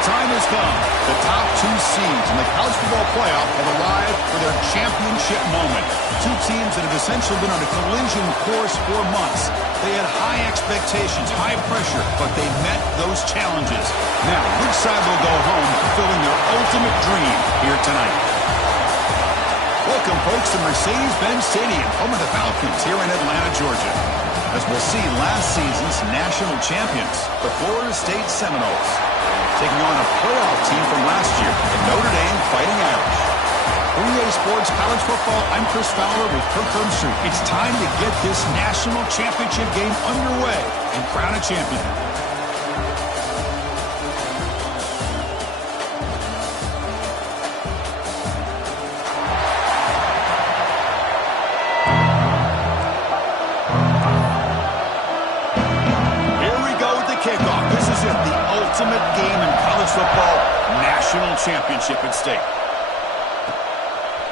The time has come. The top two seeds in the college football playoff have arrived for their championship moment. Two teams that have essentially been on a collision course for months. They had high expectations, high pressure, but they met those challenges. Now, which side will go home fulfilling their ultimate dream here tonight? Welcome, folks, to Mercedes-Benz Stadium, home of the Falcons here in Atlanta, Georgia. As we'll see last season's national champions, the Florida State Seminoles, taking on a playoff team from last year, the Notre Dame Fighting Irish. For EA Sports College Football, I'm Chris Fowler with Kirk Herbstreit. It's time to get this national championship game underway and crown a champion. Ultimate game in college football, national championship at stake.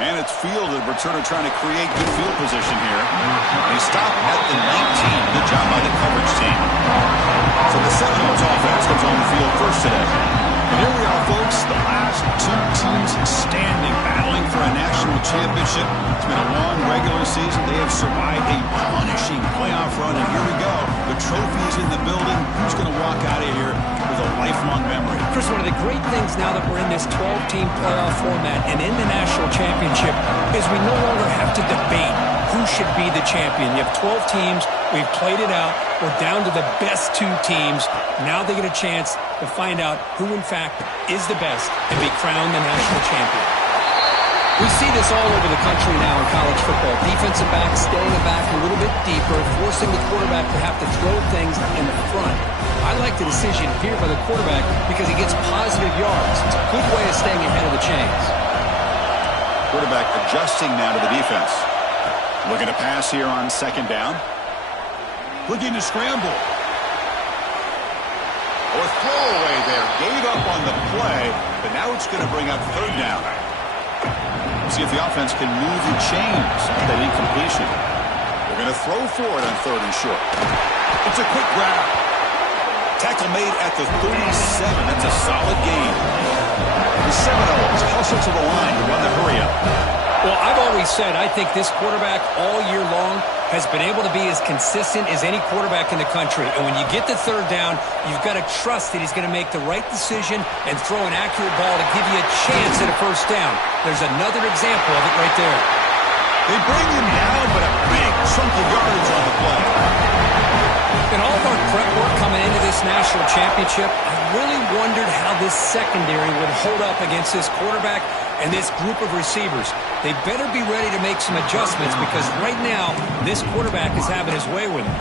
And it's field that returner trying to create good field position here. They stop at the 19. Good job by the coverage team. So the Seminoles offense comes on the field first today. And here we are, folks, the last two teams standing, battling for a national championship. It's been a long regular season. They have survived a punishing playoff run, and here we go. The trophy is in the building. Who's going to walk out of here with a lifelong memory? Chris, one of the great things now that we're in this 12-team playoff format and in the national championship is we no longer have to debate who should be the champion. You have 12 teams. We've played it out. We're down to the best two teams. Now they get a chance to find out who, in fact, is the best and be crowned the national champion. We see this all over the country now in college football. Defensive backs staying back a little bit deeper, forcing the quarterback to have to throw things in the front. I like the decision here by the quarterback because he gets positive yards. It's a good way of staying ahead of the chains. Quarterback adjusting now to the defense. Looking to pass here on second down. Looking to scramble. Or throwaway there. Gave up on the play, but now it's going to bring up third down. See if the offense can move the chains of that incompletion. They're going to throw for it on third and short. It's a quick grab. Tackle made at the 37. That's a solid gain. The Seminoles hustle to the line to run the hurry up. Well, I've always said I think this quarterback all year long has been able to be as consistent as any quarterback in the country. And when you get the third down, you've got to trust that he's going to make the right decision and throw an accurate ball to give you a chance at a first down. There's another example of it right there. They bring him down, but a big chunk of yardage on the play. In all of our prep work coming into this national championship, I really wondered how this secondary would hold up against this quarterback and this group of receivers. They better be ready to make some adjustments because right now, this quarterback is having his way with them.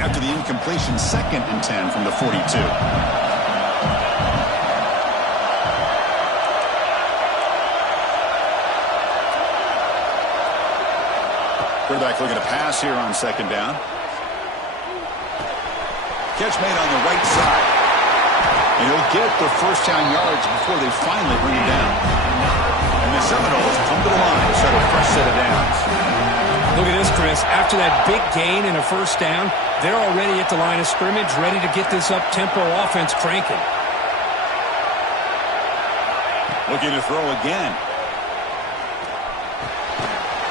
After the incompletion, 2nd and 10 from the 42. Quarterback looking to pass here on second down. Catch made on the right side. And he'll get the first down yards before they finally bring him down. And the Seminoles come to the line to start a fresh set of downs. Look at this, Chris. After that big gain and a first down, they're already at the line of scrimmage, ready to get this up-tempo offense cranking. Looking to throw again.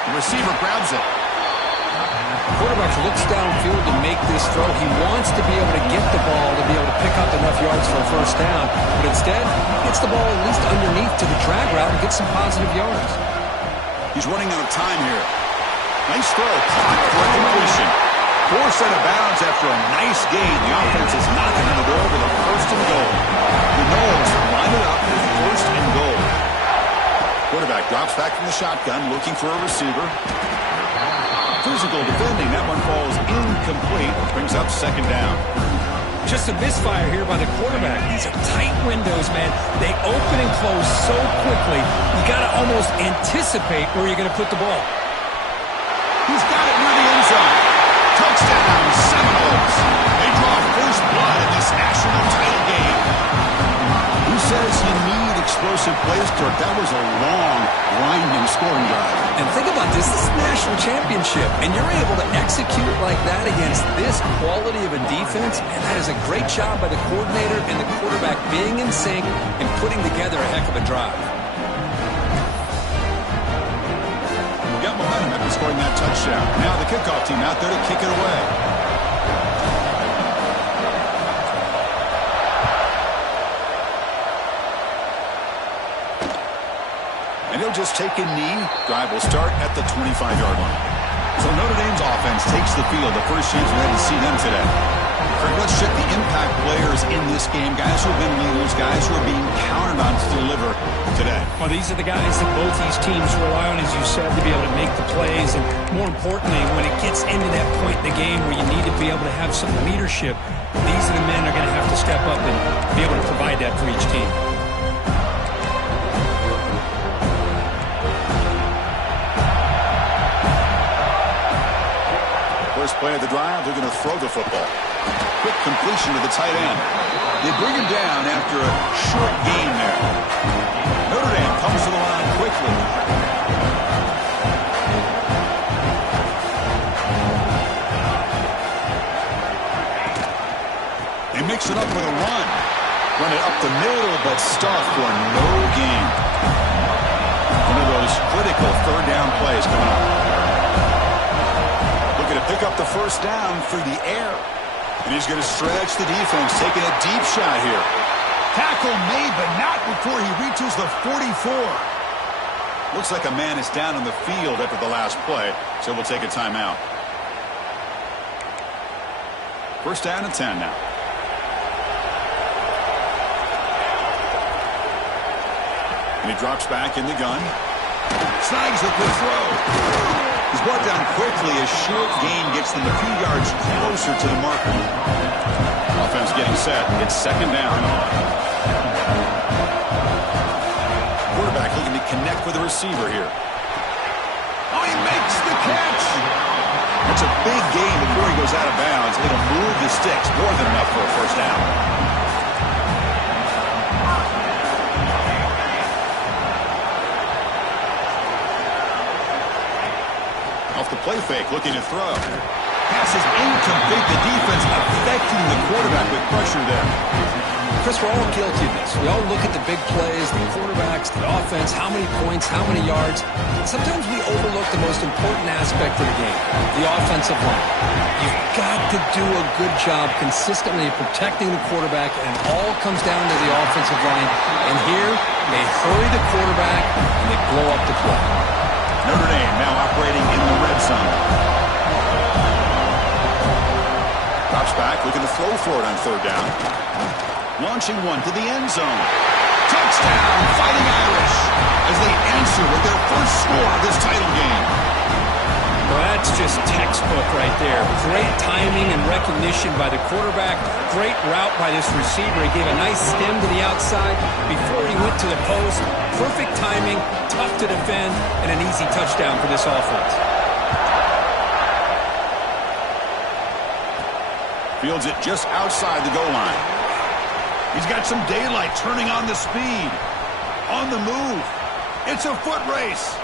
The receiver grabs it. Quarterback looks downfield to make this throw. He wants to be able to get the ball to be able to pick up enough yards for a first down. But instead, gets the ball at least underneath to the drag route and gets some positive yards. He's running out of time here. Nice throw. Clock for completion. Forced out of bounds after a nice gain. The offense is knocking on the door with a first and goal. The Noles line it up with first and goal. Quarterback drops back from the shotgun, looking for a receiver. Physical defending. That one falls incomplete. Brings up second down. Just a misfire here by the quarterback. These are tight windows, man. They open and close so quickly. You got to almost anticipate where you're going to put the ball. He's got it near the end zone. Touchdown, Seminoles. They draw first blood in this national title game. Who says you need explosive plays, Kirk? That was a long, winding scoring drive. And think about this. This is a national championship, and you're able to execute like that against this quality of a defense, and that is a great job by the coordinator and the quarterback being in sync and putting together a heck of a drive. Got momentum after scoring that touchdown. Now the kickoff team out there to kick it away. And he'll just take a knee. Drive will start at the 25-yard line. So Notre Dame's offense takes the field. The first chance we had to see them today. Craig, let's check the impact players in this game. Guys who have been leaders, guys who are being counted on to deliver today. Well, these are the guys that both these teams rely on, as you said, to be able to make the plays. And more importantly, when it gets into that point in the game where you need to be able to have some leadership, these are the men that are going to have to step up and be able to provide that for each team. First play of the drive, they're going to throw the football. Quick completion to the tight end. They bring him down after a short gain there. Notre Dame comes to the line quickly. They mix it up with a run. Run it up the middle, but stuffed for no gain. One of those critical third down plays coming up. Looking to pick up the first down through the air. And he's going to stretch the defense, taking a deep shot here. Tackle made, but not before he reaches the 44. Looks like a man is down on the field after the last play, so we'll take a timeout. First down and 10 now. And he drops back in the gun. Snags the quick throw. He's brought down quickly. A short gain gets them a few yards closer to the marker. Offense getting set. It's second down. Quarterback looking to connect with the receiver here. Oh, he makes the catch. That's a big gain before he goes out of bounds. It'll move the sticks. More than enough for a first down. Off the play fake, looking to throw. Pass is incomplete. The defense affecting the quarterback with pressure there. Chris, we're all guilty of this. We all look at the big plays, the quarterbacks, the offense, how many points, how many yards. Sometimes we overlook the most important aspect of the game, the offensive line. You've got to do a good job consistently protecting the quarterback, and it all comes down to the offensive line. And here, they hurry the quarterback, and they blow up the play. Notre Dame now operating in the red zone. Drops back, looking to throw for it on third down. Launching one to the end zone. Touchdown, Fighting Irish, as they answer with their first score of this title game. Well, that's just textbook right there. Great timing and recognition by the quarterback. Great route by this receiver. He gave a nice stem to the outside before he went to the post. Perfect timing, tough to defend, and an easy touchdown for this offense. Fields it just outside the goal line. He's got some daylight, turning on the speed. On the move. It's a foot race.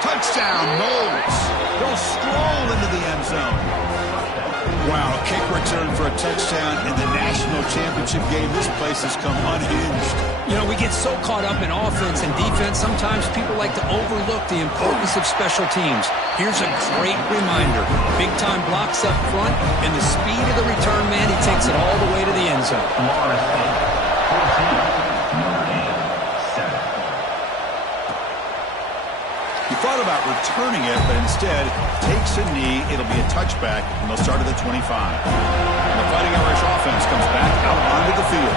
Touchdown, Knowles. They'll stroll into the end zone. Wow, kick return for a touchdown in the national championship game. This place has come unhinged. You know, we get so caught up in offense and defense, sometimes people like to overlook the importance of special teams. Here's a great reminder. Big-time blocks up front, and the speed of the return man, he takes it all the way to the end zone. He thought about returning it, but instead takes a knee. It'll be a touchback, and they'll start at the 25. And the Fighting Irish offense comes back out onto the field.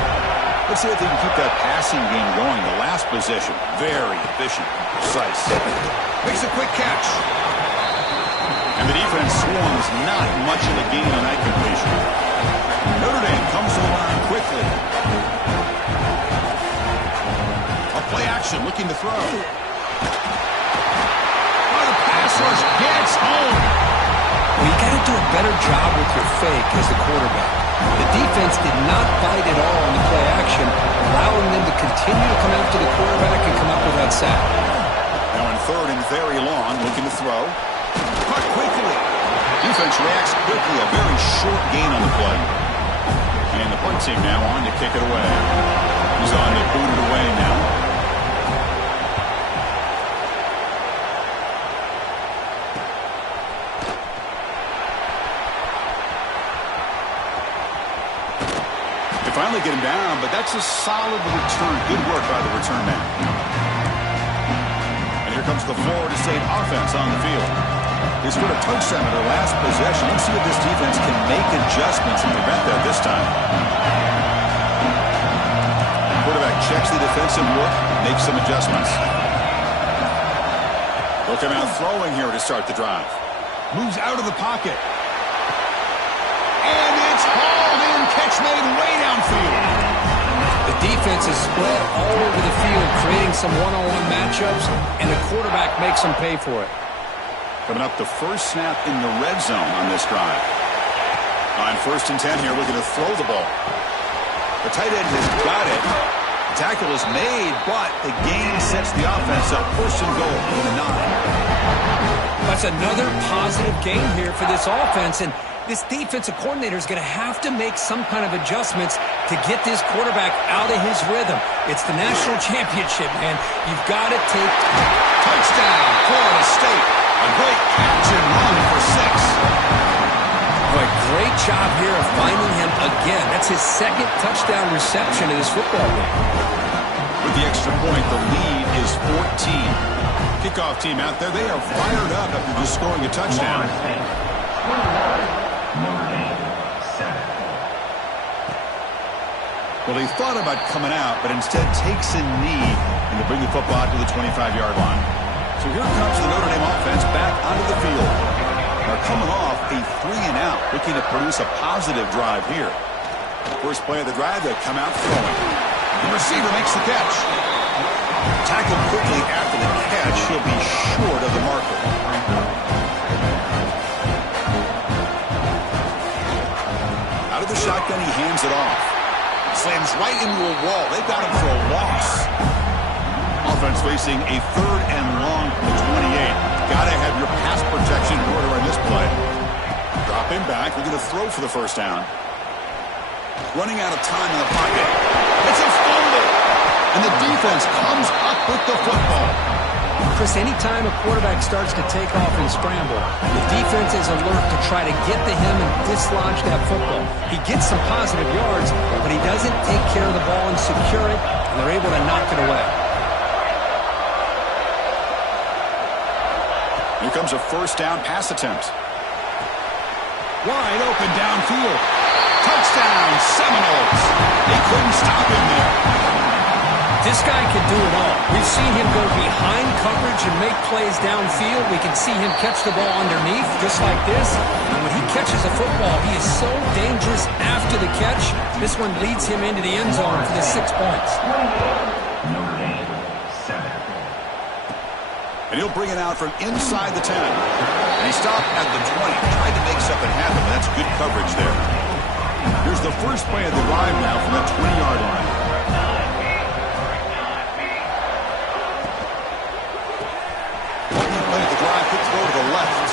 Let's see if they can keep that passing game going. The last possession, very efficient, precise. Makes a quick catch. And the defense swarms, not much of a gain on that completion. Notre Dame comes to the line quickly. A play action, looking to throw. Rush gets home. Well, you got to do a better job with your fake as the quarterback. The defense did not bite at all on the play action, allowing them to continue to come after the quarterback and come up with that sack. Now on third and very long, looking to throw. Caught quickly. Defense reacts quickly. A very short gain on the play. And the punt team now on to kick it away. He's on to boot it away now. They finally get him down, but that's a solid return. Good work by the return man. And here comes the Florida State offense on the field. They scored a touchdown in their last possession. Let's see if this defense can make adjustments and prevent that this time. Quarterback checks the defensive look, makes some adjustments. They'll come out throwing here to start the drive. Moves out of the pocket. And it's hauled in. Catch made way downfield. The defense is spread all over the field, creating some one-on-one matchups, and the quarterback makes them pay for it. Coming up, the first snap in the red zone on this drive. On 1st and 10 here, we're going to throw the ball. The tight end has got it. The tackle is made, but the gain sets the offense up. 1st and goal in the 9. That's another positive gain here for this offense, and this defensive coordinator is going to have to make some kind of adjustments to get this quarterback out of his rhythm. It's the national championship, man. You've got to take touchdown, Florida State. A great catch and run for 6. Boy, great job here of finding him again. That's his second touchdown reception in this football game. With the extra point, the lead is 14. Kickoff team out there, they are fired up after just scoring a touchdown. Well, he thought about coming out, but instead takes a knee and to bring the football to the 25-yard line. So here comes the Notre Dame offense back onto the field. They're coming off a 3-and-out, looking to produce a positive drive here. First play of the drive, they come out throwing. The receiver makes the catch. Tackled quickly after the catch. He'll be short of the marker. Out of the shotgun, he hands it off. Slams right into a wall. They've got him for a loss. Offense facing a 3rd and long to 28. Got to have your pass protection in order on this play. Drop him back. We're going to throw for the first down. Running out of time in the pocket. It's a fumble. And the defense comes up with the football. Chris, anytime a quarterback starts to take off and scramble, the defense is alert to try to get to him and dislodge that football. He gets some positive yards, but he doesn't take care of the ball and secure it, and they're able to knock it away. Here comes a first down pass attempt. Wide open downfield. Touchdown, Seminoles. They couldn't stop him there. This guy can do it all. We've seen him go behind coverage and make plays downfield. We can see him catch the ball underneath just like this. And when he catches a football, he is so dangerous after the catch. This one leads him into the end zone for the 6 points. And he'll bring it out from inside the 10. And he stopped at the 20. Tried to make something happen, but that's good coverage there. Here's the first play of the drive now from that 20-yard line. Play at the drive, quick throw to the left.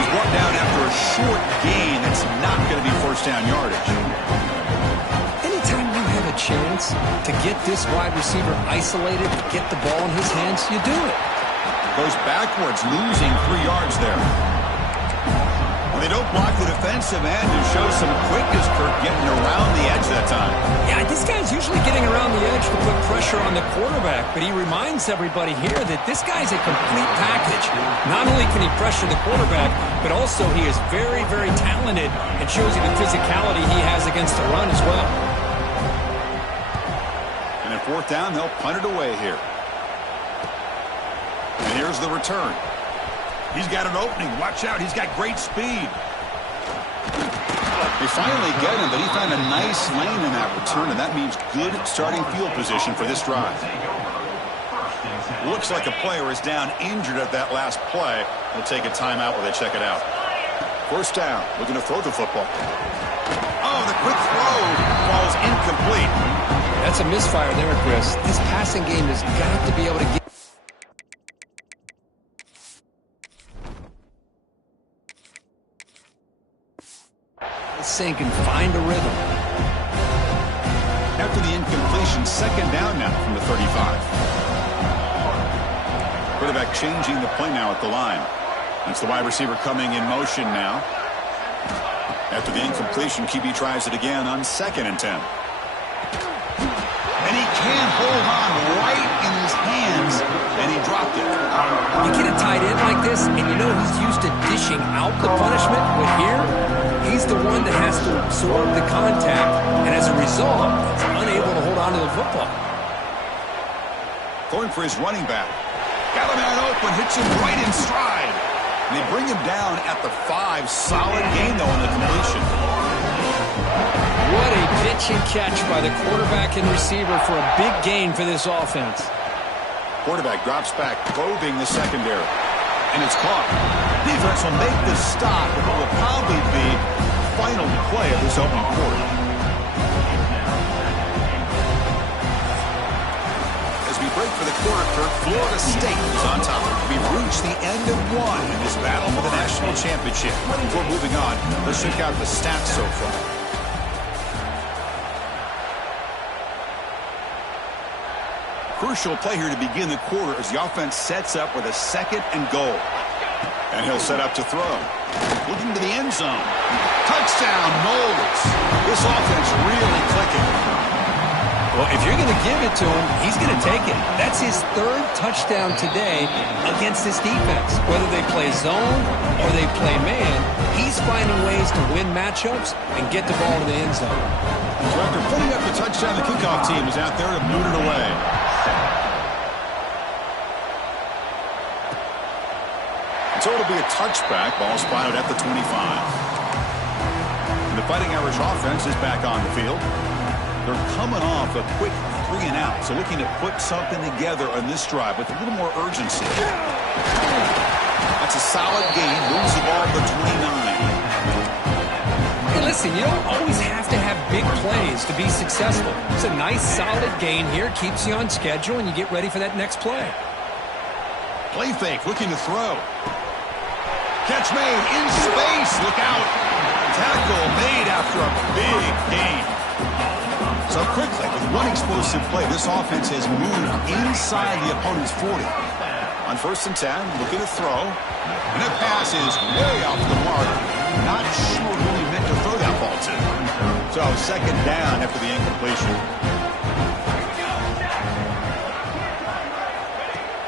He's brought down after a short gain. That's not going to be first down yardage. Anytime you have a chance to get this wide receiver isolated, to get the ball in his hands, you do it. Goes backwards, losing 3 yards there. Well, they don't block the defensive end and show some quickness, Kirk, getting around the edge that time. Yeah, this guy's usually getting around the edge to put pressure on the quarterback, but he reminds everybody here that this guy's a complete package. Not only can he pressure the quarterback, but also he is very, very talented and shows you the physicality he has against the run as well. And at 4th down, they'll punt it away here. And here's the return. He's got an opening. Watch out. He's got great speed. They finally get him, but he found a nice lane in that return, and that means good starting field position for this drive. Looks like a player is down injured at that last play. They'll take a timeout while they check it out. First down. Looking to throw the football. Oh, the quick throw falls incomplete. That's a misfire there, Chris. This passing game has got to be able to get sync and find a rhythm. After the incompletion, second down now from the 35. Quarterback changing the play now at the line. That's the wide receiver coming in motion now. After the incompletion, QB tries it again on 2nd and 10. And he can't hold on right in his hands, and he dropped it. You get a tight end like this, and you know he's used to dishing out the punishment, but here, he's the one that has to absorb the contact, and as a result, he's unable to hold on to the football. Going for his running back. Got a man open, hits him right in stride. And they bring him down at the 5. Solid gain, though, on the completion. What a pitch and catch by the quarterback and receiver for a big gain for this offense. Quarterback drops back, probing the secondary. And it's caught. Defense will make the stop, but it will probably be the final play of this opening quarter. As we break for the quarter, Kirk, Florida State is on top. We've reached the end of one in this battle for the national championship. Before moving on, let's check out the stats so far. Crucial play here to begin the quarter as the offense sets up with a 2nd and goal. And he'll set up to throw. Looking to the end zone. Touchdown, Knowles. This offense really clicking. Well, if you're going to give it to him, he's going to take it. That's his 3rd touchdown today against this defense. Whether they play zone or they play man, he's finding ways to win matchups and get the ball to the end zone. So after putting up the touchdown, the kickoff team is out there to boot it away. So it'll be a touchback. Ball spotted at the 25. And the Fighting Irish offense is back on the field. They're coming off a quick 3 and out. So looking to put something together on this drive with a little more urgency. That's a solid gain. Moves the ball to the 29. Hey, listen, you don't always have to have big plays to be successful. It's a nice, solid gain here. Keeps you on schedule, and you get ready for that next play. Play fake, looking to throw. Catch made in space. Look out. Tackle made after a big gain. So quickly, with one explosive play, this offense has moved inside the opponent's 40. On 1st and 10, looking to throw. And that pass is way off the mark. Not sure who he meant to throw that ball to. So 2nd down after the incompletion.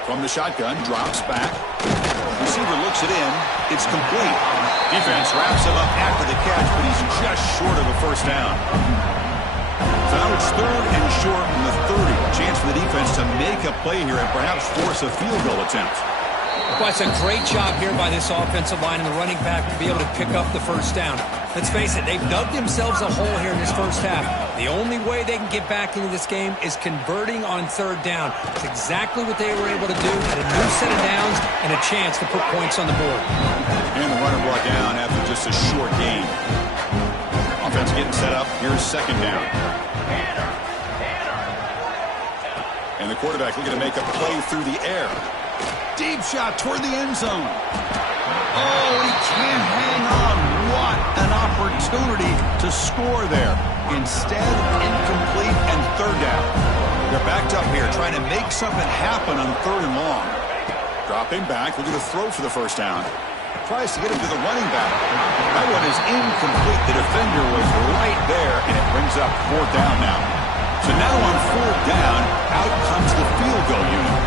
From the shotgun, drops back. Receiver looks it in. It's complete. Defense wraps him up after the catch, but he's just short of a 1st down. So now it's 3rd and short from the 30. Chance for the defense to make a play here and perhaps force a field goal attempt. Well, it's a great job here by this offensive line and the running back to be able to pick up the 1st down. Let's face it, they've dug themselves a hole here in this 1st half. The only way they can get back into this game is converting on 3rd down. It's exactly what they were able to do. Had a new set of downs and a chance to put points on the board. And the runner brought down after just a short gain. Offense getting set up. Here's 2nd down. And the quarterback looking to make a play through the air. Deep shot toward the end zone. Oh, he can't hang on. What an opportunity to score there. Instead, incomplete and 3rd down. They're backed up here trying to make something happen on 3rd and long. Dropping back, looking to throw for the 1st down. Tries to get it to the running back. That one is incomplete. The defender was right there, and it brings up 4th down now. So now on 4th down, out comes the field goal unit.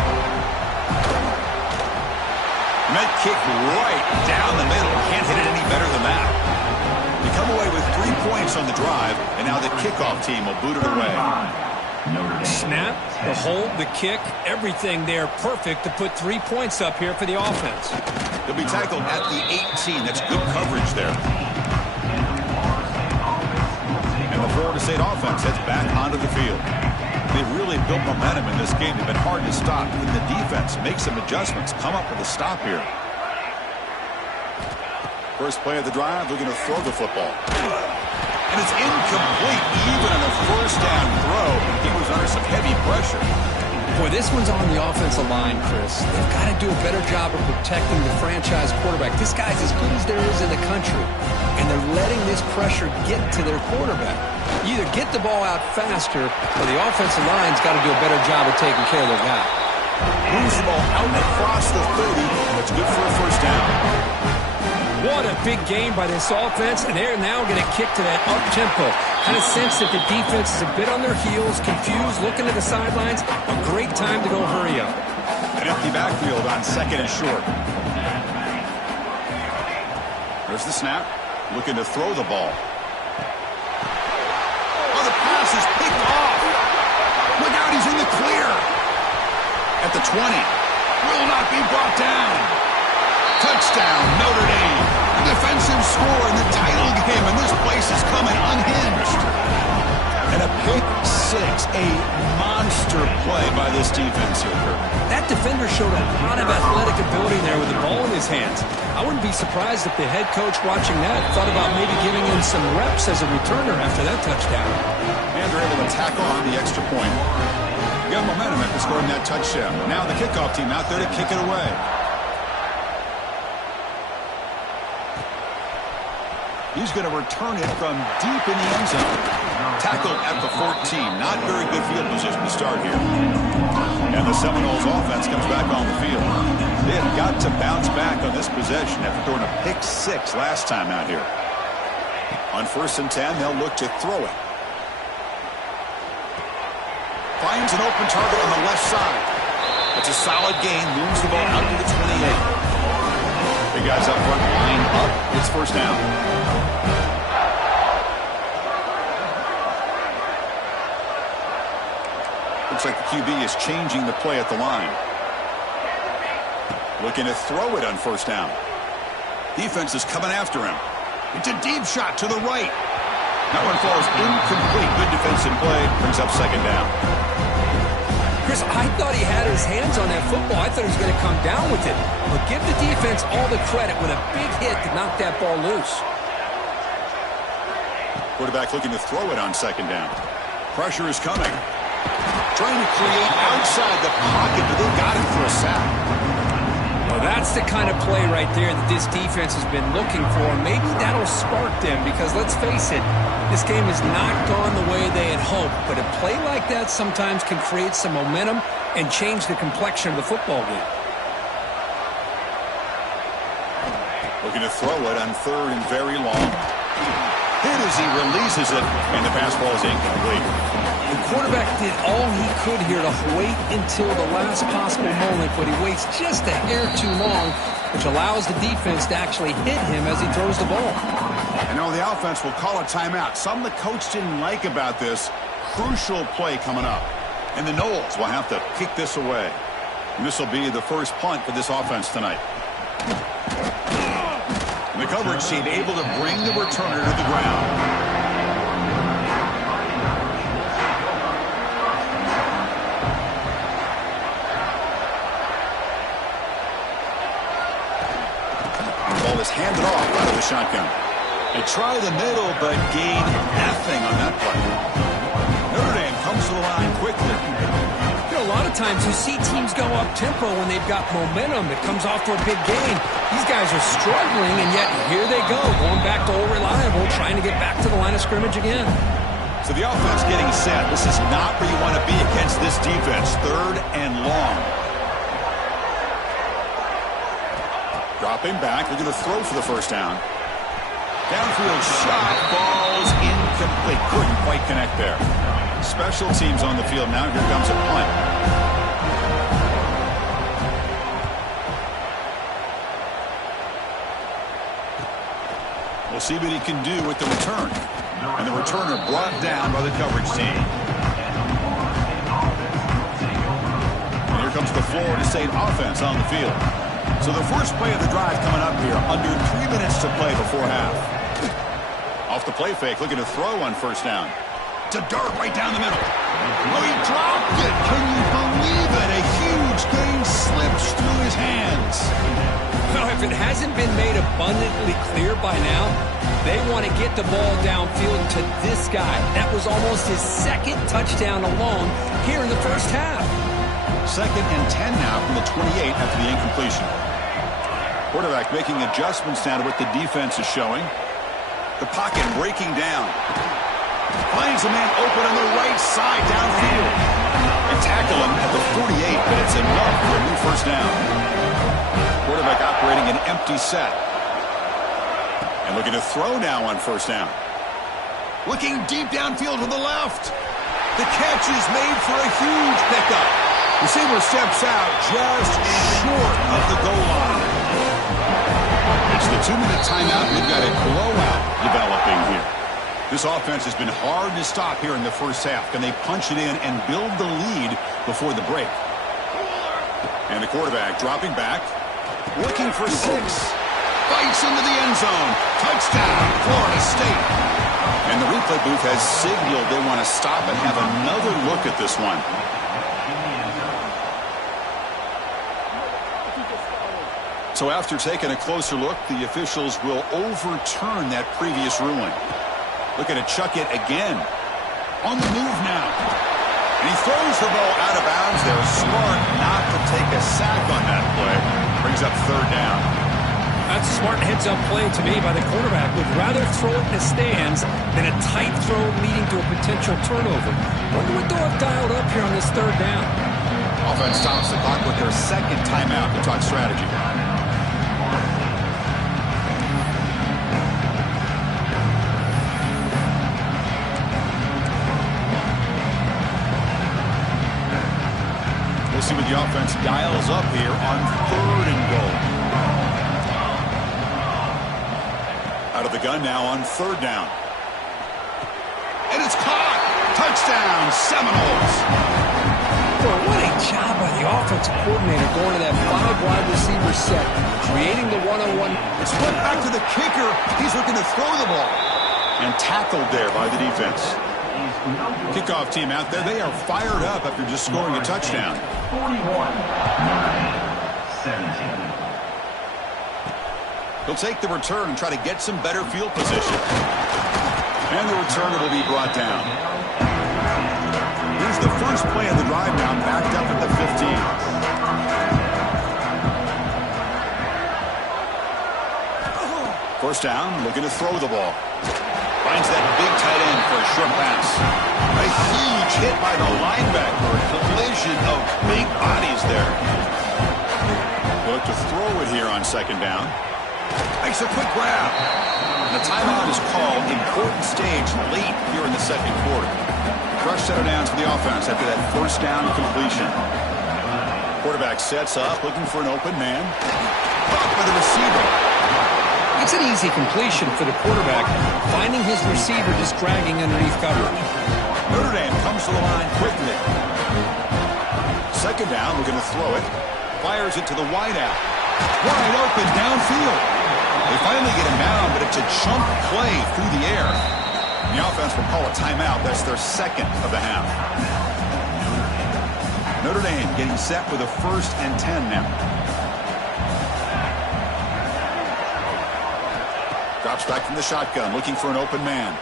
Met kick right down the middle. Can't hit it any better than that. They come away with 3 points on the drive, and now the kickoff team will boot it away. Snap, the hold, the kick, everything there perfect to put 3 points up here for the offense. He'll be tackled at the 18. That's good coverage there. And the Florida State offense heads back onto the field. They've really built momentum in this game. They've been hard to stop. Even the defense makes some adjustments, come up with a stop here. First play of the drive, looking to throw the football. And it's incomplete. Even on a 1st down throw, he was under some heavy pressure. Boy, this one's on the offensive line, Chris. They've got to do a better job of protecting the franchise quarterback. This guy's as good as there is in the country, and they're letting this pressure get to their quarterback. You either get the ball out faster, or the offensive line's got to do a better job of taking care of their guy. Moves the ball out across the 30, and it's good for a first down. What a big game by this offense, and they're now going to kick to that up-tempo. Kind of sense that the defense is a bit on their heels, confused, looking at the sidelines. A great time to go hurry up. An empty backfield on second and short. There's the snap. Looking to throw the ball. Oh, the pass is picked off. Look out, he's in the clear. At the 20. Will not be brought down. Touchdown, Notre Dame. Defensive score in the title game, and this place is coming unhinged. And a pick six, a monster play by this defense here, Kirk. That defender showed a lot of athletic ability there with the ball in his hands. I wouldn't be surprised if the head coach watching that thought about maybe giving him some reps as a returner after that touchdown. And they're able to tack on the extra point. Got momentum after scoring that touchdown. Now the kickoff team out there to kick it away. He's going to return it from deep in the end zone. Tackled at the 14. Not very good field position to start here. And the Seminoles offense comes back on the field. They have got to bounce back on this possession after throwing a pick six last time out here. On 1st and 10, they'll look to throw it. Finds an open target on the left side. It's a solid gain. Moves the ball out to the 28. The guys up front line up. It's first down. Looks like the QB is changing the play at the line. Looking to throw it on first down. Defense is coming after him. It's a deep shot to the right. That one falls incomplete. Good defensive play. Brings up second down. Chris, I thought he had his hands on that football. I thought he was going to come down with it. But give the defense all the credit with a big hit to knock that ball loose. Quarterback looking to throw it on second down. Pressure is coming. Trying to create outside the pocket, but they got it for a sack. Well, that's the kind of play right there that this defense has been looking for. Maybe that'll spark them because, let's face it, this game has not gone the way they had hoped. But a play like that sometimes can create some momentum and change the complexion of the football game. Looking to throw it on third and very long. Hit as he releases it, and the pass ball is incomplete. The quarterback did all he could here to wait until the last possible moment, but he waits just a hair too long, which allows the defense to actually hit him as he throws the ball. I know the offense will call a timeout. Something the coach didn't like about this. Crucial play coming up. And the Noles will have to kick this away. And this will be the first punt for this offense tonight. And the coverage team able to bring the returner to the ground. Ball is handed off out of the shotgun. They try the middle, but gain nothing on that play. Notre Dame comes to the line quickly. You know, a lot of times you see teams go up-tempo when they've got momentum. It comes off for a big gain. These guys are struggling, and yet here they go, going back to old reliable, trying to get back to the line of scrimmage again. So the offense getting set. This is not where you want to be against this defense. Third and long. Dropping back, looking to throw for the first down. Downfield shot, falls incomplete. Couldn't quite connect there. Special teams on the field now. Here comes a punt. We'll see what he can do with the return. And the returner brought down by the coverage team. And here comes the Florida State offense on the field. So the first play of the drive coming up here. Under 3 minutes to play before half. Off the play fake, looking to throw on first down. To Dart right down the middle. Oh, he dropped it. Can you believe it? A huge gain slips through his hands. Well, if it hasn't been made abundantly clear by now, they want to get the ball downfield to this guy. That was almost his second touchdown alone here in the first half. 2nd and 10 now from the 28 after the incompletion. Quarterback making adjustments now to what the defense is showing. The pocket breaking down. Finds a man open on the right side downfield. They tackle him at the 48, but it's enough for a new first down. Quarterback operating an empty set. And looking to throw now on first down. Looking deep downfield to the left. The catch is made for a huge pickup. Receiver steps out just short of the goal line. It's the 2-minute timeout. We've got a blowout developing here. This offense has been hard to stop here in the first half. Can they punch it in and build the lead before the break? And the quarterback dropping back, looking for 6. Bites into the end zone. Touchdown, Florida State. And the replay booth has signaled they want to stop and have another look at this one. So after taking a closer look, the officials will overturn that previous ruling. Looking to chuck it again. On the move now. And he throws the ball out of bounds. They're smart not to take a sack on that play. Brings up 3rd down. That's a smart heads-up play to me by the quarterback. Would rather throw it in the stands than a tight throw leading to a potential turnover. Wonder what they'll have dialed up here on this 3rd down. Offense stops the clock with their 2nd timeout to talk strategy. We'll see what the offense dials up here on 3rd and goal. Out of the gun now on 3rd down. And it's caught. Touchdown, Seminoles. Boy, what a job by the offensive coordinator going to that 5 wide receiver set, creating the one-on-one. Split back to the kicker. He's looking to throw the ball. And tackled there by the defense. Kickoff team out there. They are fired up after just scoring a touchdown. 41-9-17. He'll take the return and try to get some better field position. And the returner will be brought down. Here's the first play of the drive now, backed up at the 15. First down, looking to throw the ball. Finds that big tight end for a short pass. A huge hit by the linebacker. A collision of big bodies there. Look to throw it here on 2nd down. Makes a quick grab. And the timeout is called. Important stage late here in the 2nd quarter. Fresh set of downs for the offense after that first down completion. Quarterback sets up, looking for an open man. Caught by the receiver. It's an easy completion for the quarterback, finding his receiver just dragging underneath coverage. Notre Dame comes to the line quickly. 2nd down, we're going to throw it. Fires it to the wideout. Wide open downfield. They finally get him down, but it's a chunk play through the air. The offense will call a timeout. That's their 2nd of the half. Notre Dame getting set with a 1st and 10 now. Drops back from the shotgun, looking for an open man.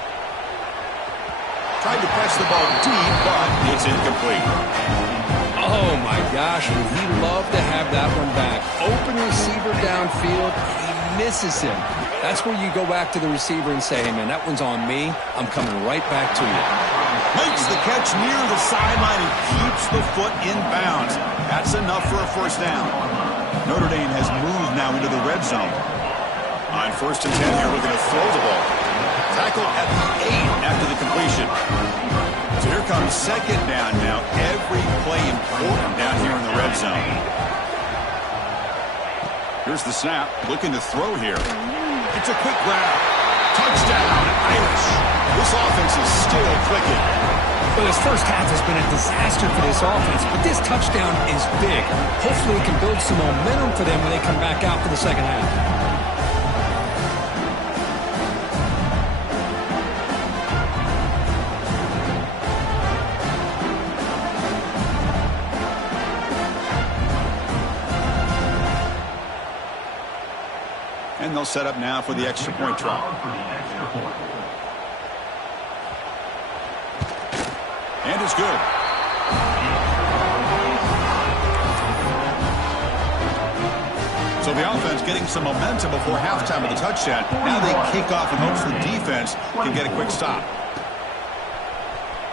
Tried to press the ball deep, but it's incomplete. Oh, my gosh, would he love to have that one back. Open receiver downfield, he misses him. That's where you go back to the receiver and say, hey, man, that one's on me. I'm coming right back to you. Makes the catch near the sideline and keeps the foot in bounds. That's enough for a first down. Notre Dame has moved now into the red zone. On 1st and 10 here, looking to throw the ball. Tackled at the 8 after the completion. So here comes 2nd down now. Every play important down here in the red zone. Here's the snap. Looking to throw here. It's a quick grab. Touchdown, Irish. This offense is still clicking. Well, this first half has been a disaster for this offense, but this touchdown is big. Hopefully it can build some momentum for them when they come back out for the 2nd half. And they'll set up now for the extra point try. And it's good. So the offense getting some momentum before halftime with a touchdown. Now they kick off in hopes the defense can get a quick stop.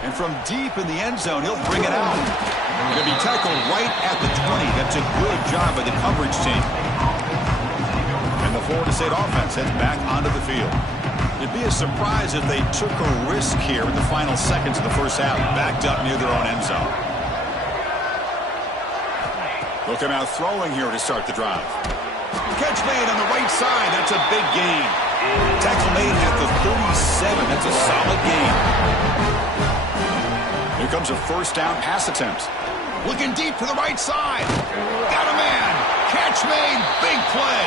And from deep in the end zone, he'll bring it out. He'll be tackled right at the 20. That's a good job by the coverage team. And the Florida State offense heads back onto the field. It'd be a surprise if they took a risk here in the final seconds of the first half, backed up near their own end zone. They'll come out throwing here to start the drive. Catch made on the right side. That's a big gain. Tackle made at the 37. That's a solid gain. Here comes a first down pass attempt. Looking deep to the right side. Got a man. Catch made. Big play.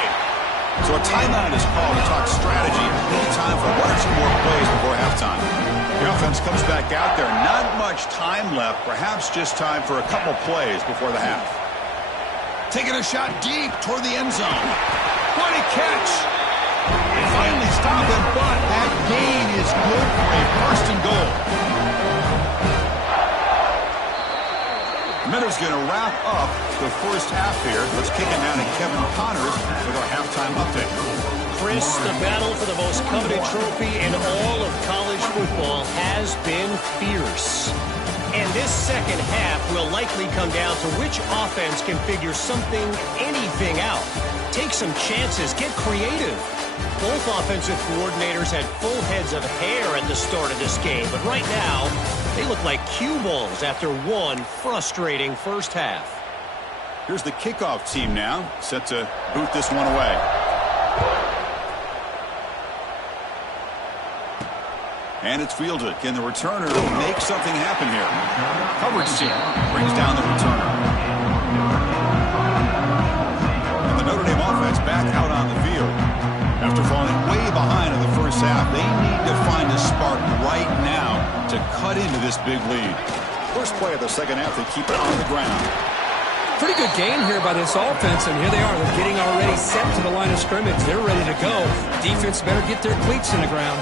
So a timeout is called to talk strategy. Maybe time for one or two more plays before halftime. The offense comes back out there. Not much time left. Perhaps just time for a couple plays before the half. Taking a shot deep toward the end zone. What a catch. They finally stop him, but that gain is good for a first and goal. Minter's going to wrap up the first half here. Let's kick it down to Kevin Connors with our halftime update. Chris, the battle for the most coveted trophy in all of college football has been fierce. And this second half will likely come down to which offense can figure something, anything out. Take some chances, get creative. Both offensive coordinators had full heads of hair at the start of this game, but right now, they look like cue balls after one frustrating first half. Here's the kickoff team now, set to boot this one away. And it's fielded. Can the returner make something happen here? Coverage team brings down the returner. And the Notre Dame offense back out on the field. After falling way behind in the first half, they need to find a spark right now to cut into this big lead. First play of the second half, they keep it on the ground. Pretty good game here by this offense, and here they are. They're getting already set to the line of scrimmage. They're ready to go. Defense better get their cleats in the ground.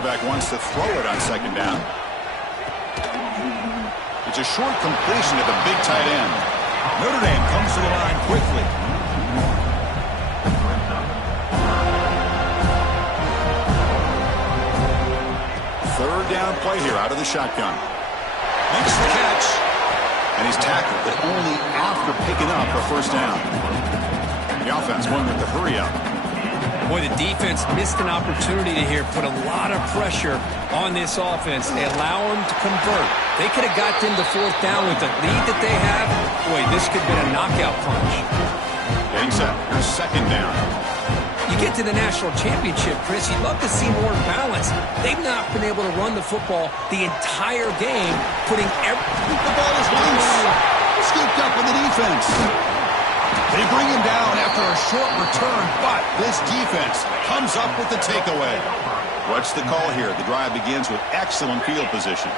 Quarterback wants to throw it on second down. It's a short completion to the big tight end. Notre Dame comes to the line quickly. Third down play here out of the shotgun. Makes the catch. And he's tackled, but only after picking up a first down. The offense won with the hurry up. Boy, the defense missed an opportunity to here put a lot of pressure on this offense. They allow them to convert. They could have got them to fourth down with the lead that they have. Boy, this could have been a knockout punch. Getting set. Here's second down. You get to the national championship, Chris, you'd love to see more balance. They've not been able to run the football the entire game, putting The ball is loose. Scooped up in the defense. They bring him down after a short return, but this defense comes up with the takeaway. What's the call here? The drive begins with excellent field position.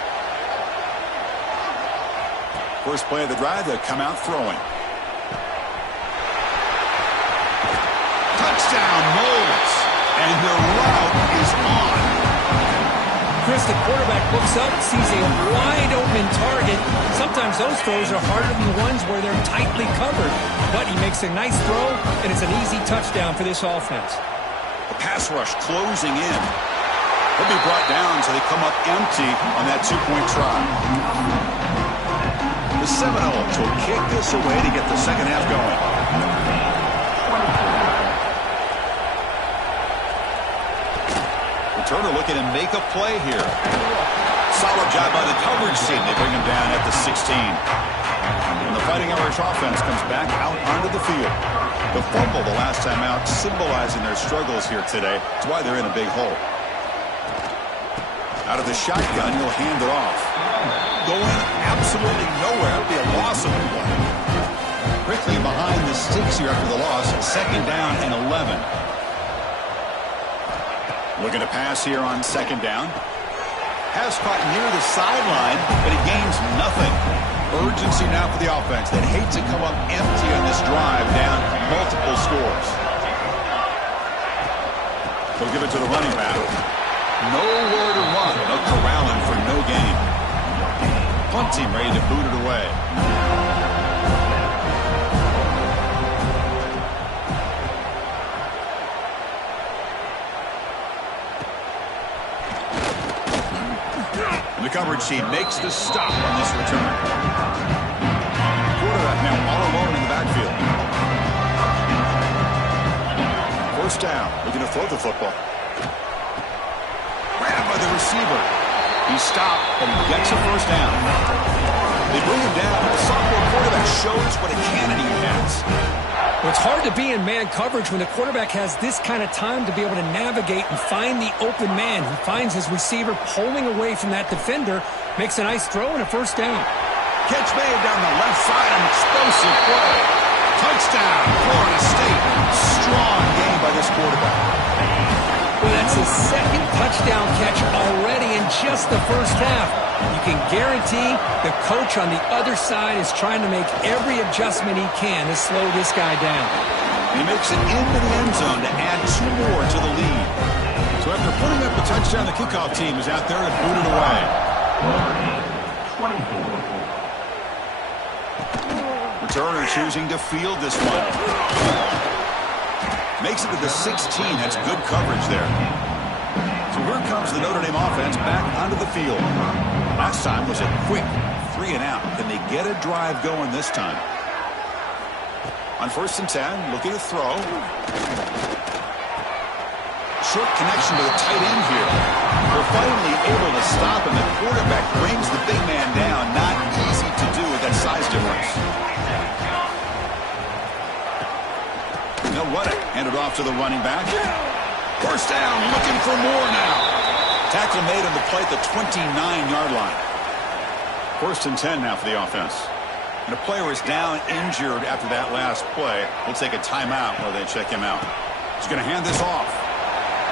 First play of the drive, they come out throwing. Touchdown, Moles. And the route is on. Chris, the quarterback looks up, sees a wide-open target. Sometimes those throws are harder than the ones where they're tightly covered. But he makes a nice throw, and it's an easy touchdown for this offense. The pass rush closing in. He'll be brought down so they come up empty on that two-point try. The Seminoles will kick this away to get the second half going. Turner looking to make a play here. Solid job by the coverage team. They bring him down at the 16. And the Fighting Irish offense comes back out onto the field. The fumble the last time out symbolizing their struggles here today. That's why they're in a big hole. Out of the shotgun, he'll hand it off. Going absolutely nowhere. It'll be a loss of one. Quickly behind the sticks here after the loss. Second down and 11. Looking to pass here on second down. Has caught near the sideline, but he gains nothing. Urgency now for the offense that hate to come up empty on this drive down multiple scores. They'll give it to the running back. Nowhere to run. No corralling for no gain. Punt team ready to boot it away. coverage team makes the stop on this return. Quarterback now all alone in the backfield. First down, looking to throw the football. Grabbed by the receiver. He stopped, and he gets a first down. They bring him down. The sophomore quarterback shows what a cannon he has. Well, it's hard to be in man coverage when the quarterback has this kind of time to be able to navigate and find the open man. He finds his receiver pulling away from that defender, makes a nice throw and a first down. Catch made down the left side, an explosive play. Touchdown, Florida State. Strong game by this quarterback. Well, that's his second touchdown catch already in just the first half. You can guarantee the coach on the other side is trying to make every adjustment he can to slow this guy down. He makes it into the end zone to add 2 more to the lead. So after putting up a touchdown, the kickoff team is out there to boot it away. Returner choosing to field this one. Makes it to the 16. That's good coverage there. So here comes the Notre Dame offense back onto the field. Last time was a quick 3 and out. Can they get a drive going this time? On 1st and 10, looking to throw. Short connection to the tight end here. They're finally able to stop him. The quarterback brings the big man down. Not easy to do with that size difference. They'll run it. Hand it off to the running back. First down, looking for more now. Tackle made on the play at the 29-yard line. 1st and 10 now for the offense. And a player is down injured after that last play. We'll take a timeout while they check him out. He's going to hand this off.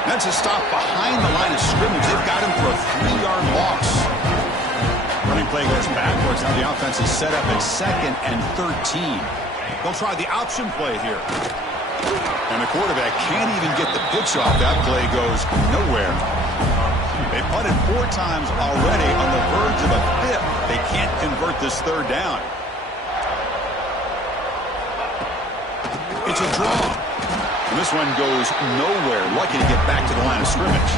That's a stop behind the line of scrimmage. They've got him for a 3-yard loss. Running play goes backwards. Now the offense is set up at 2nd and 13. They'll try the option play here. And the quarterback can't even get the pitch off. That play goes nowhere. They punted 4 times already, on the verge of a 5th. They can't convert this 3rd down. It's a draw. And this one goes nowhere. Lucky to get back to the line of scrimmage.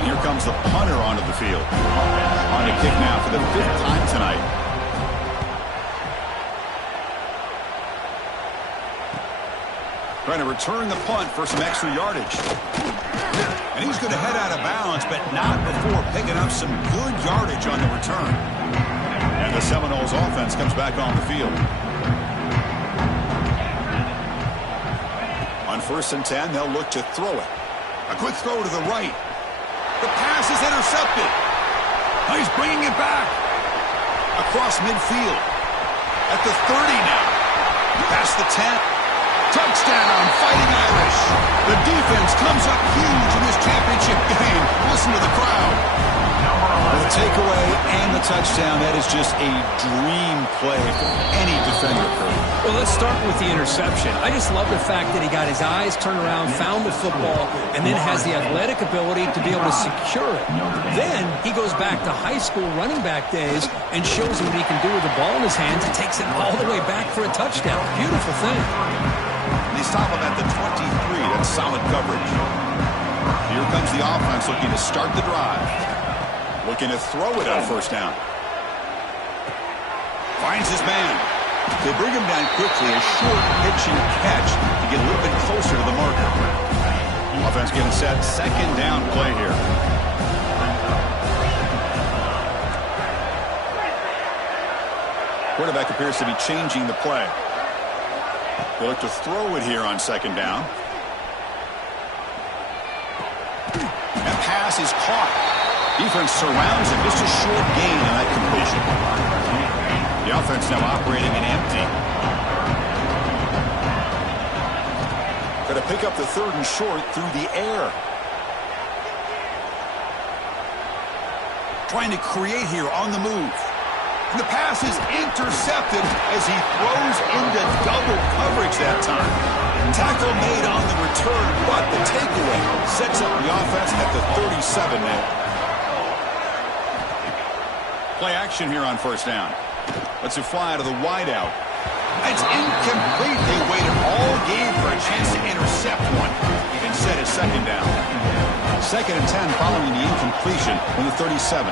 And here comes the punter onto the field. On to kick now for the 5th time tonight. Trying to return the punt for some extra yardage. And he's going to head out of bounds, but not before picking up some good yardage on the return. And the Seminoles offense comes back on the field. On 1st and 10, they'll look to throw it. A quick throw to the right. The pass is intercepted. Oh, he's bringing it back. Across midfield. At the 30 now. Past the 10. Touchdown, Fighting Irish. The defense comes up huge in this championship game. Listen to the crowd. The takeaway and the touchdown, that is just a dream play for any defender. Well, let's start with the interception. I just love the fact that he got his eyes turned around, found the football, and then has the athletic ability to be able to secure it. Then he goes back to high school running back days and shows him what he can do with the ball in his hands and takes it all the way back for a touchdown. Beautiful thing. They stop him at the 23. That's solid coverage. Here comes the offense looking to start the drive. Looking to throw it on 1st down. Finds his man. They bring him down quickly. A short pitch and catch to get a little bit closer to the marker. Offense getting set. 2nd down play here. Quarterback appears to be changing the play. They look to throw it here on 2nd down. That pass is caught. Defense surrounds him. Just a short gain on that completion. The offense now operating in empty. Got to pick up the 3rd and short through the air. Trying to create here on the move. And the pass is intercepted as he throws into double coverage that time. Tackle made on the return, but the takeaway sets up the offense at the 37 now. Play action here on 1st down. Let's it fly to the wideout. It's incomplete. They waited all game for a chance to intercept one. Instead, it's 2nd down. 2nd and 10 following the incompletion from the 37.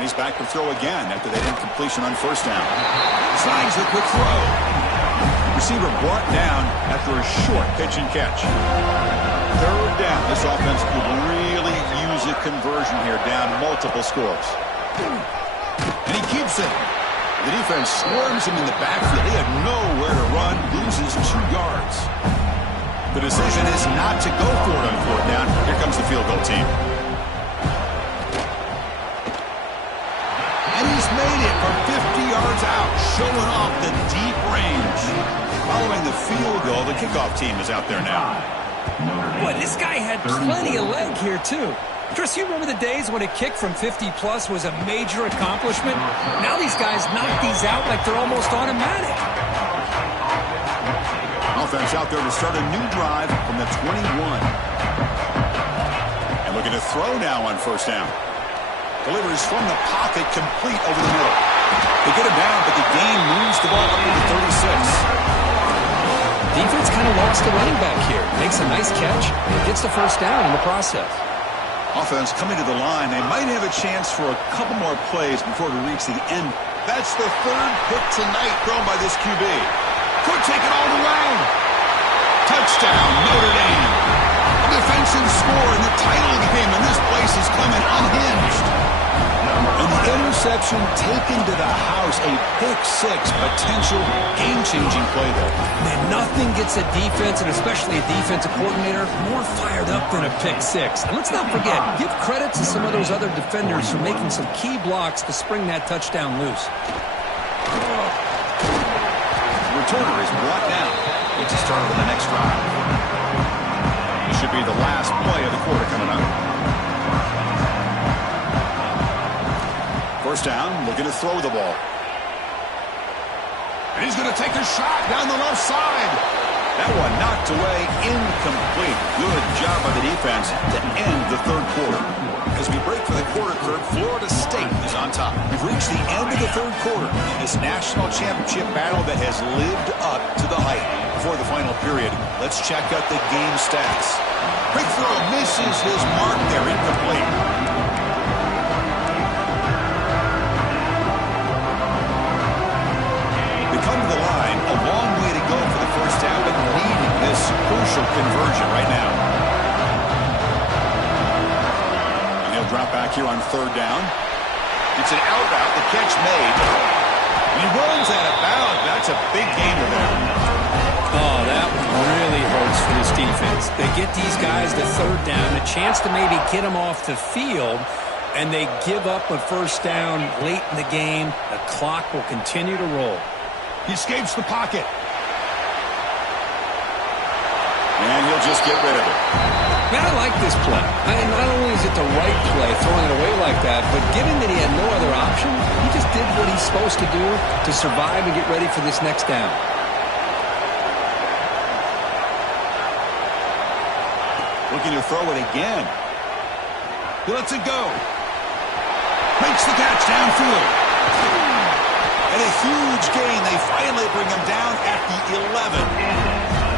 And he's back to throw again after that incompletion on first down. Slides the quick throw. Receiver brought down after a short pitch and catch. Third down. This offense could really use a conversion here, down multiple scores. And he keeps it. The defense swarms him in the backfield. He had nowhere to run, loses 2 yards. The decision is not to go for it on fourth down. Here comes the field goal team. And he's made it from 50 yards out, showing off the deep range. Following the field goal, the kickoff team is out there now. Boy, this guy had plenty of leg here, too. Chris, you remember the days when a kick from 50-plus was a major accomplishment? Now these guys knock these out like they're almost automatic. Offense out there to start a new drive from the 21. And looking to throw now on first down. Delivers from the pocket, complete over the middle. They get it down, but the gain moves the ball up to the 36. Defense kind of lost the running back here. Makes a nice catch and gets the first down in the process. Offense coming to the line. They might have a chance for a couple more plays before we reach the end. That's the third pick tonight thrown by this QB. Could take it all the way. Touchdown, Notre Dame. A defensive score in the title of the game, and this place is coming unhinged. And the interception taken to the house, a pick-6, potential game-changing play there. Man, nothing gets a defense, and especially a defensive coordinator, more fired up than a pick-6. And let's not forget, give credit to some of those other defenders for making some key blocks to spring that touchdown loose. The returner is brought down. Gets it started on the next drive. This should be the last play of the quarter coming up. First down, looking to throw the ball. And he's going to take a shot down the left side. That one knocked away, incomplete. Good job by the defense to end the third quarter. As we break for the quarter, Kirk, Florida State is on top. We've reached the end of the third quarter in this national championship battle that has lived up to the hype. Before the final period, let's check out the game stats. Quick throw misses his mark there, incomplete. Crucial conversion right now. And he'll drop back here on third down. It's an out route, the catch made. And he runs out of bounds. That's a big gainer there. Oh, that really hurts for this defense. They get these guys to third down, a chance to maybe get them off the field, and they give up a first down late in the game. The clock will continue to roll. He escapes the pocket. And he'll just get rid of it. Man, I like this play. Not only is it the right play, throwing it away like that, but given that he had no other option, he just did what he's supposed to do to survive and get ready for this next down. Looking to throw it again. He lets it go. Makes the catch downfield. And a huge gain. They finally bring him down at the 11.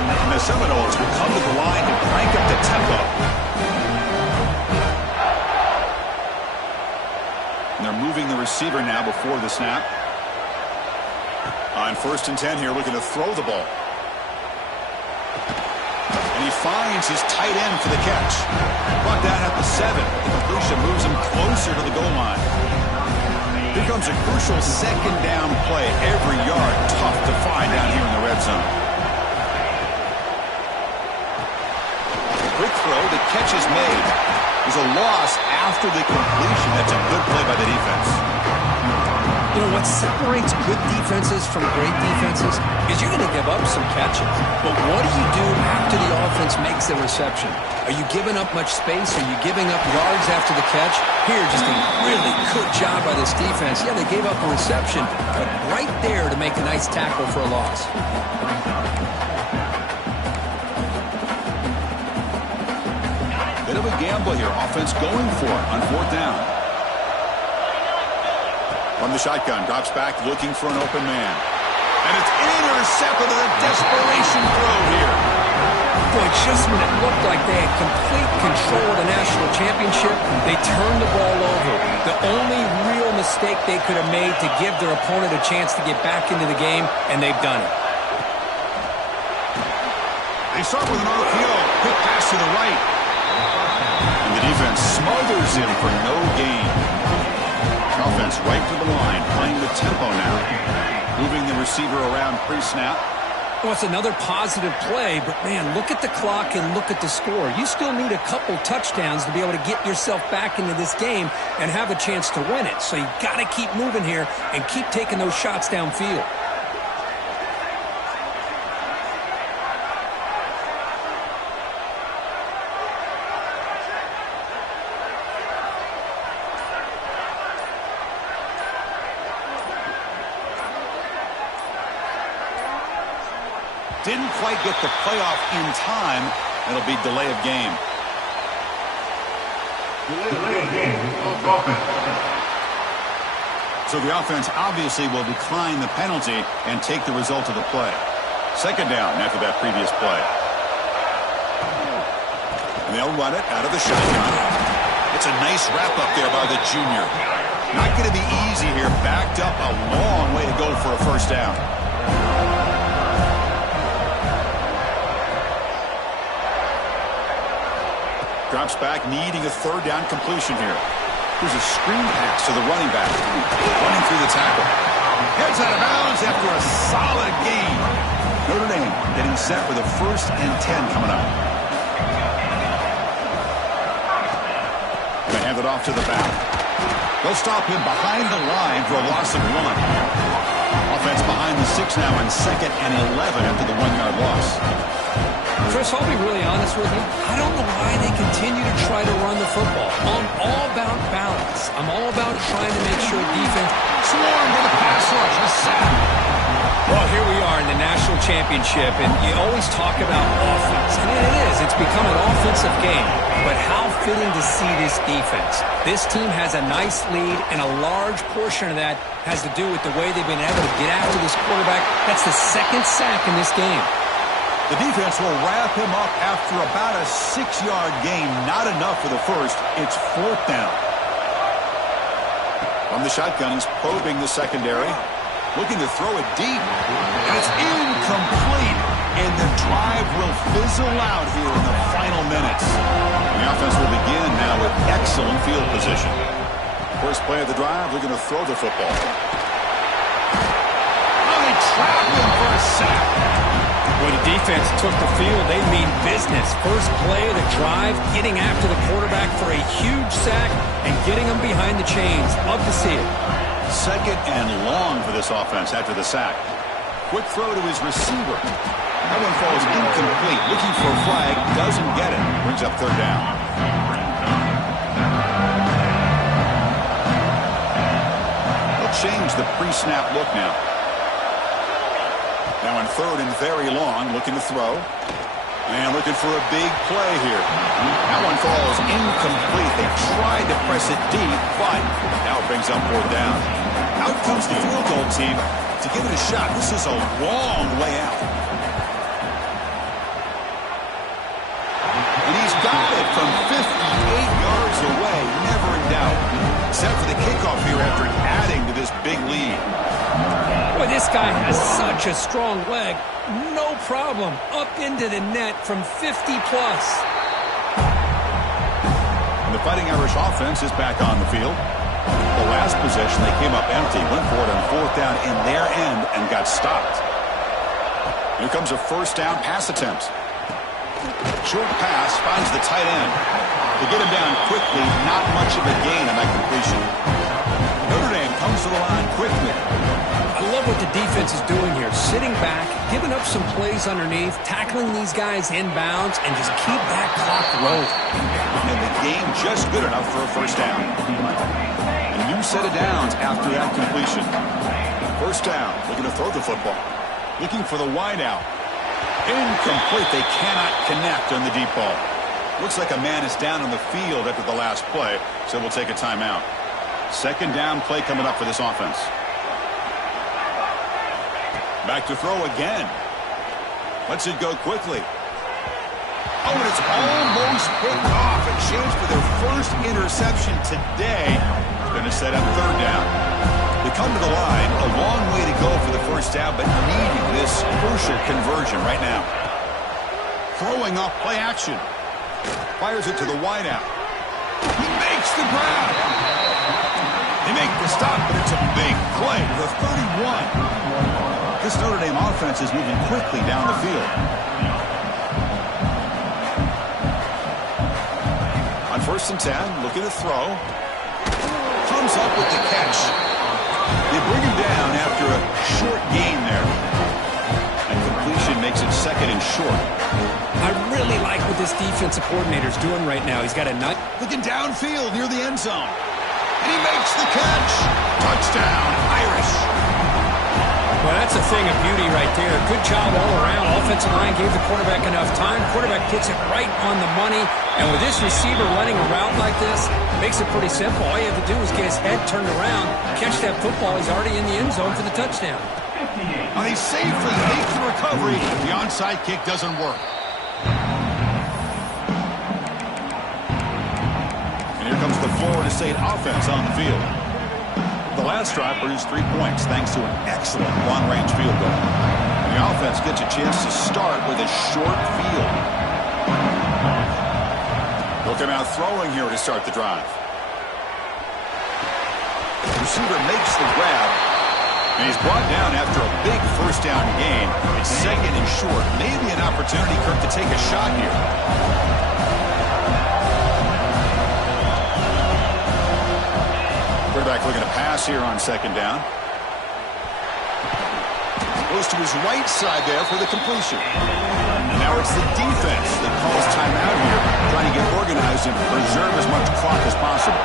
And the Seminoles will come to the line and crank up the tempo. And they're moving the receiver now before the snap. On 1st and 10 here, looking to throw the ball. And he finds his tight end for the catch. Brought down at the 7. The completion moves him closer to the goal line. Here comes a crucial second down play. Every yard tough to find down here in the red zone. Quick throw, the catch is made. There's a loss after the completion. That's a good play by the defense. You know, what separates good defenses from great defenses is you're going to give up some catches. But what do you do after the offense makes the reception? Are you giving up much space? Are you giving up yards after the catch? Here, just a really good job by this defense. Yeah, they gave up a reception, but right there to make a nice tackle for a loss. Bit of a gamble here. Offense going for it on 4th down. From the shotgun, drops back looking for an open man. And it's intercepted with a desperation throw here. Boy, just when it looked like they had complete control of the national championship, they turned the ball over. The only real mistake they could have made to give their opponent a chance to get back into the game, and they've done it. They start with an RPO. Quick pass to the right. And the defense smothers him for no gain. Offense right to the line, playing the tempo now. Moving the receiver around pre-snap. Well, it's another positive play, but, man, look at the clock and look at the score. You still need a couple touchdowns to be able to get yourself back into this game and have a chance to win it. So you've got to keep moving here and keep taking those shots downfield. Didn't quite get the playoff in time. It'll be delay of game. So the offense obviously will decline the penalty and take the result of the play. Second down after that previous play. And they'll run it out of the shotgun. It's a nice wrap up there by the junior. Not going to be easy here. Backed up a long way to go for a first down. Drops back, needing a third down completion here. Here's a screen pass to the running back. Running through the tackle. Heads out of bounds after a solid gain. Notre Dame getting set for the 1st and 10 coming up. Going to hand it off to the back. They'll stop him behind the line for a loss of 1. Offense behind the 6 now on 2nd and 11 after the 1-yard loss. Chris, I'll be really honest with you. I don't know why they continue to try to run the football. I'm all about balance. I'm all about trying to make sure defense swarm to the pass rush. A sack. Well, here we are in the national championship, and you always talk about offense. And it is. It's become an offensive game. But how fitting to see this defense. This team has a nice lead, and a large portion of that has to do with the way they've been able to get after this quarterback. That's the 2nd sack in this game. The defense will wrap him up after about a 6-yard gain. Not enough for the first. It's 4th down. From the shotgun, he's probing the secondary. Looking to throw it deep. And it's incomplete. And the drive will fizzle out here in the final minutes. The offense will begin now with excellent field position. First play of the drive, they're going to throw the football. Oh, they trap him for a sack. When the defense took the field, they mean business. First play of the drive, getting after the quarterback for a huge sack and getting him behind the chains. Love to see it. 2nd and long for this offense after the sack. Quick throw to his receiver. That one falls incomplete. Looking for a flag. Doesn't get it. Brings up 3rd down. They'll change the pre-snap look now. Now in 3rd and very long, looking to throw. And looking for a big play here. That one falls incomplete. They tried to press it deep, but now it brings up 4th down. Out comes the field goal team to give it a shot. This is a long way out. And he's got it from 58 yards away. Never in doubt. Set for the kickoff here after adding to this big lead. Boy, this guy has such a strong leg. No problem. Up into the net from 50-plus. And the Fighting Irish offense is back on the field. The last possession, they came up empty, went for it on 4th down in their end and got stopped. Here comes a 1st down pass attempt. Short pass finds the tight end. They get him down quickly, not much of a gain on that completion. Notre Dame comes to the line quickly. I love what the defense is doing here. Sitting back, giving up some plays underneath, tackling these guys inbounds, and just keep that clock rolling. And the game just good enough for a 1st down. A new set of downs after that completion. 1st down, looking to throw the football. Looking for the wide out. Incomplete. They cannot connect on the deep ball. Looks like a man is down on the field after the last play, so we'll take a timeout. 2nd down play coming up for this offense. Back to throw again. Lets it go quickly. Oh, and it's almost picked off. A chance for their first interception today. It's going to set up third down. They come to the line, a long way to go for the first down, but needing this crucial conversion right now. Throwing off play action. Fires it to the wideout. He makes the grab. They make the stop, but it's a big play to the 31. This Notre Dame offense is moving quickly down the field. On 1st and 10, looking to throw. Comes up with the catch. They bring him down after a short gain there. And completion makes it 2nd and short. I really like what this defensive coordinator's doing right now. He's got a nut. Looking downfield near the end zone. And he makes the catch. Touchdown, Irish. Well, that's a thing of beauty right there. Good job all around. Offensive line gave the quarterback enough time. Quarterback gets it right on the money. And with this receiver running a route like this, makes it pretty simple. All you have to do is get his head turned around, catch that football. He's already in the end zone for the touchdown. And he safely makes the recovery. The onside kick doesn't work. And here comes the Florida State offense on the field. The last drive produced 3 points thanks to an excellent long-range field goal. And the offense gets a chance to start with a short field. They'll come out throwing here to start the drive. The receiver makes the grab, and he's brought down after a big first down gain. It's 2nd and short. Maybe an opportunity, Kirk, to take a shot here. Quarterback looking to pass here on 2nd down. Goes to his right side there for the completion. Now it's the defense that calls timeout here, trying to get organized and preserve as much clock as possible.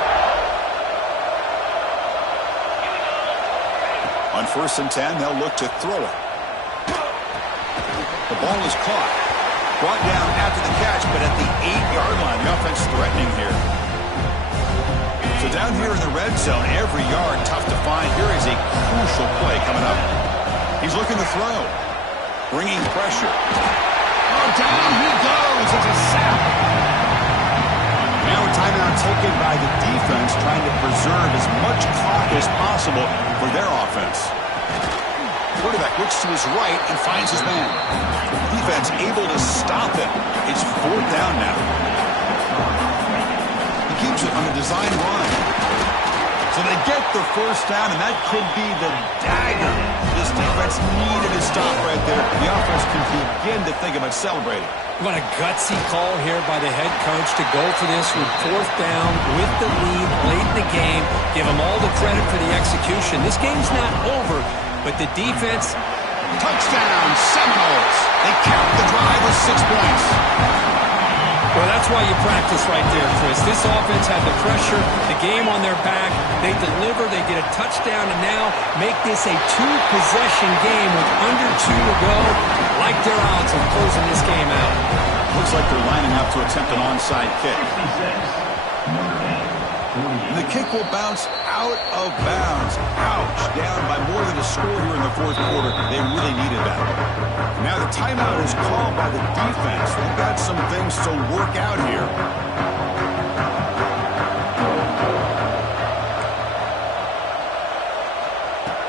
On 1st and 10, they'll look to throw it. The ball is caught. Brought down after the catch, but at the 8-yard line, the offense threatening here. So down here in the red zone, every yard tough to find. Here is a crucial play coming up. He's looking to throw. Bringing pressure. Oh, down he goes. It's a sack. Now a timeout taken by the defense, trying to preserve as much clock as possible for their offense. Quarterback looks to his right and finds his man. Defense able to stop him. It's 4th down now. Keeps it on a design run. So they get the first down, and that could be the dagger. This defense needed a stop right there. The offense can begin to think about celebrating. What a gutsy call here by the head coach to go for this with 4th down with the lead late in the game. Give them all the credit for the execution. This game's not over, but the defense... Touchdown, Seminoles. They count the drive with 6 points. Well, that's why you practice right there, Chris. This offense had the pressure, the game on their back. They deliver, they get a touchdown, and now make this a 2-possession game with under 2 to go. Like their odds of closing this game out. Looks like they're lining up to attempt an onside kick. The kick will bounce out of bounds. Ouch. Down by more than a score here in the 4th quarter. They really needed that. Now the timeout is called by the defense. They've got some things to work out here.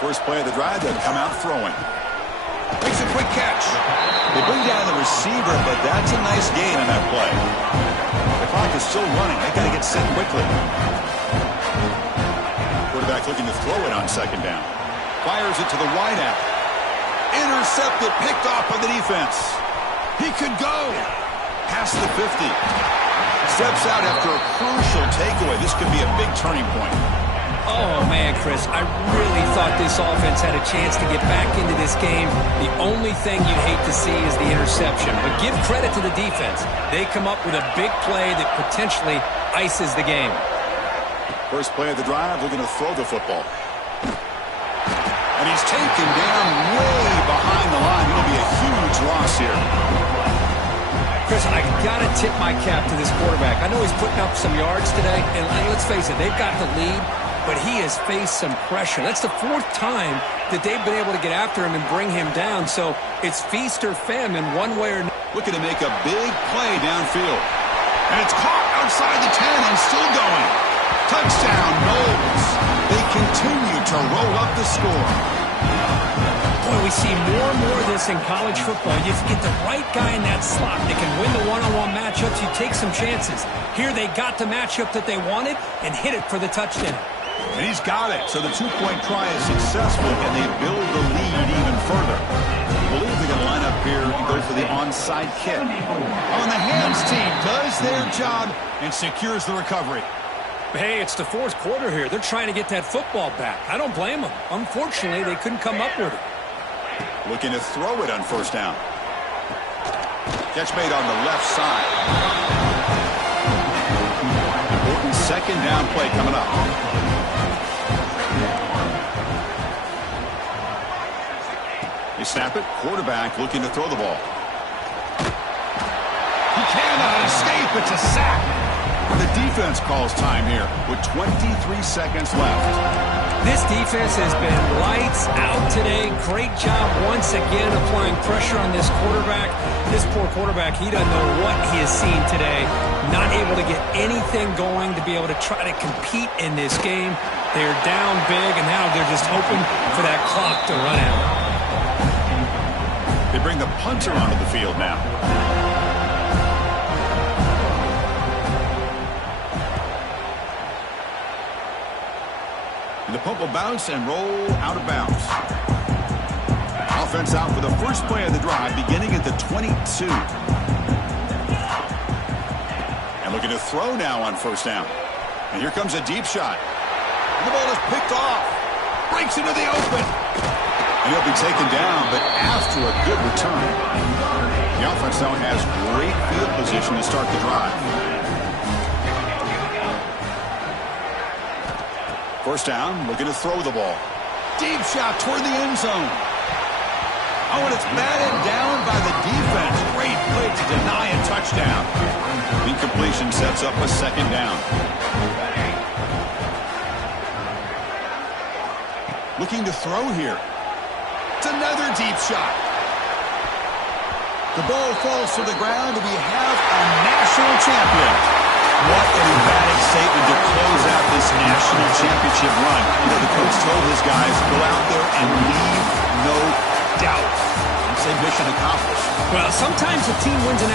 First play of the drive, they'll come out throwing. Makes a quick catch. They bring down the receiver, but that's a nice gain on that play. The clock is still running. They got to get set quickly. Quarterback looking to throw it on 2nd down. Fires it to the wideout. Intercepted, picked off by the defense. He could go past the 50. Steps out after a crucial takeaway. This could be a big turning point. Oh, man, Chris, I really thought this offense had a chance to get back into this game. The only thing you'd hate to see is the interception. But give credit to the defense. They come up with a big play that potentially ices the game. First play of the drive, looking to throw the football. And he's taken down way behind the line. It'll be a huge loss here. Chris, I got to tip my cap to this quarterback. I know he's putting up some yards today, and let's face it, they've got the lead, but he has faced some pressure. That's the 4th time that they've been able to get after him and bring him down, so it's feast or famine one way or another. looking to make a big play downfield. And it's caught outside the 10 and still going. Touchdown, Knowles. They continue to roll up the score. Boy, we see more and more of this in college football. You get the right guy in that slot. They can win the one-on-one matchups. You take some chances. Here they got the matchup that they wanted and hit it for the touchdown. And he's got it. So the two-point try is successful, and they build the lead even further. I believe they're going to line up here and go for the onside kick. Oh, and the hands team does their job and secures the recovery. Hey, it's the fourth quarter here. They're trying to get that football back. I don't blame them. Unfortunately, they couldn't come up with it. Looking to throw it on first down. Catch made on the left side. Important second down play coming up. They snap it. Quarterback looking to throw the ball. He cannot escape. It's a sack. The defense calls time here with 23 seconds left. This defense has been lights out today. Great job once again applying pressure on this quarterback. This poor quarterback, he doesn't know what he has seen today. Not able to get anything going to be able to try to compete in this game. They're down big, and now they're just hoping for that clock to run out. They bring the punter onto the field now. And the punt will bounce and roll out of bounds. Offense out for the first play of the drive, beginning at the 22. And looking to throw now on first down. And here comes a deep shot. And the ball is picked off. Breaks into the open. And he'll be taken down, but after a good return. The offense now has great field position to start the drive. First down, looking to throw the ball. Deep shot toward the end zone. Oh, and it's batted down by the defense. Great play to deny a touchdown. Incompletion sets up a second down. Looking to throw here. It's another deep shot. The ball falls to the ground, and we have a national champion. What an emphatic statement to close out this national championship run. You know, the coach told his guys, go out there and leave no doubt. And say mission accomplished. Well, sometimes a team wins an